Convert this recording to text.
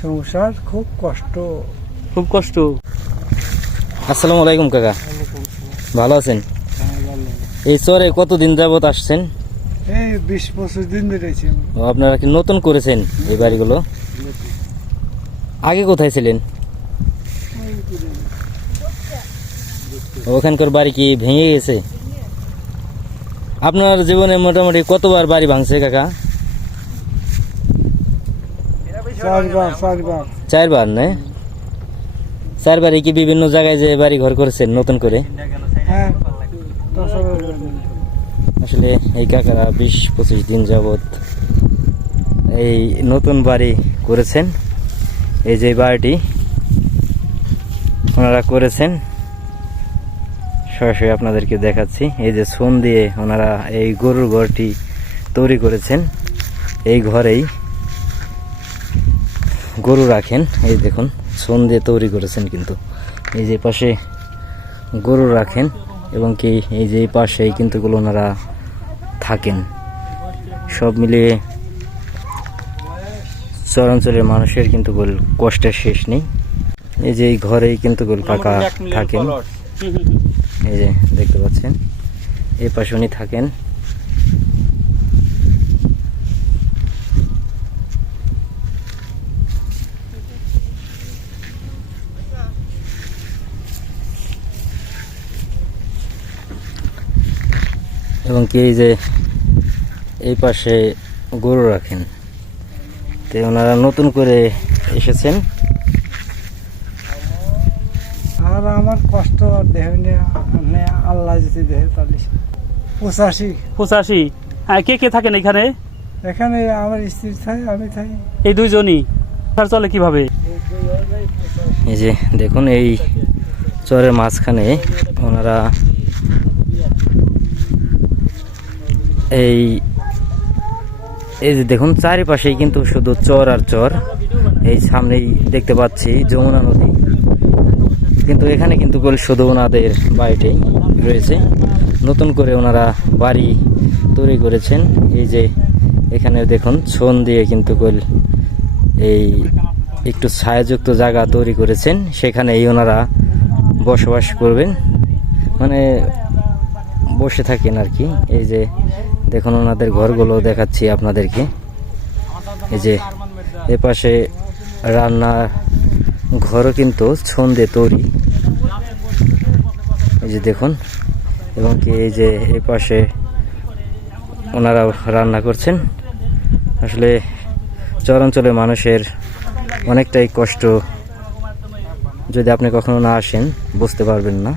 সংসার খুব কষ্ট। খুব কষ্ট। আসসালামু আলাইকুম কাকা। ভালো আছেন? এই চরে কতদিন যাবত আসছেন? এই বিশ পঁচিশ দিন ধরেছি ও, আপনারা কি নতুন করেছেন এই বাড়িগুলো? আগে কোথায় ছিলেন? ওখানকার বাড়ি কি ভেঙে গেছে? আপনার জীবনে মোটামুটি কতবার বাড়ি ভাঙছে কাকা? চারবার চারবার। চারবার না? চারবারই কি বিভিন্ন জায়গায় যে বাড়ি ঘর করেছেন নতুন করে? হ্যাঁ। আসলে এই কাকারা বিশ পঁচিশ দিন যাবত এই নতুন বাড়ি করেছেন। এই যে বাড়িটি ওনারা করেছেন। সরাসরি আপনাদেরকে দেখাচ্ছি। এই যে সোন দিয়ে ওনারা এই গরুর ঘরটি তৈরি করেছেন। এই ঘরেই গরু রাখেন। এই দেখুন সোন দিয়ে তৈরি করেছেন কিন্তু। এই যে পাশে গরু রাখেন এবং কি এই যে পাশেই কিন্তু ওনারা থাকেন। সব মিলিয়ে চরাঞ্চলের মানুষের কিন্তু গোল কষ্টের শেষ নেই। এই যে এই ঘরেই কিন্তু গোল কাকা থাকেন। এই যে দেখতে পাচ্ছেন এই পাশে উনি থাকেন। এবং কি যে এই পাশে গরু রাখেন। তো ওনারা নতুন করে এসেছেন। আর আমার কষ্ট দেহ নিয়ে মানে আল্লাহ যদি দেহ তাহলে পঁচাশি। পঁচাশি? হ্যাঁ কে কে থাকেন এখানে? এখানে আমার স্ত্রী থাই আমি থাই এই দুইজনই? সংসার চলে কীভাবে? এই যে দেখুন এই চরের মাঝখানে ওনারা এই এই যে দেখুন, চারিপাশেই কিন্তু শুধু চর আর চর। এই সামনেই দেখতে পাচ্ছি যমুনা নদী। কিন্তু এখানে কিন্তু শুধু ওনাদের বাড়িটাই রয়েছে। নতুন করে ওনারা বাড়ি তৈরি করেছেন। এই যে এখানে দেখুন, ছন দিয়ে কিন্তু এই একটু ছায়াযুক্ত জায়গা তৈরি করেছেন। সেখানেই ওনারা বসবাস করবেন। মানে বসে থাকেন আর কি। এই যে দেখুন, ওনাদের ঘরগুলো দেখাচ্ছি আপনাদেরকে। এই যে, এ পাশে রান্নার ঘরও কিন্তু ছন্দে তৈরি। এই যে দেখুন, এবং কি এই যে এই পাশে ওনারা রান্না করছেন। আসলে চরাঞ্চলের মানুষের অনেকটাই কষ্ট। যদি আপনি কখনো না আসেন, বুঝতে পারবেন না।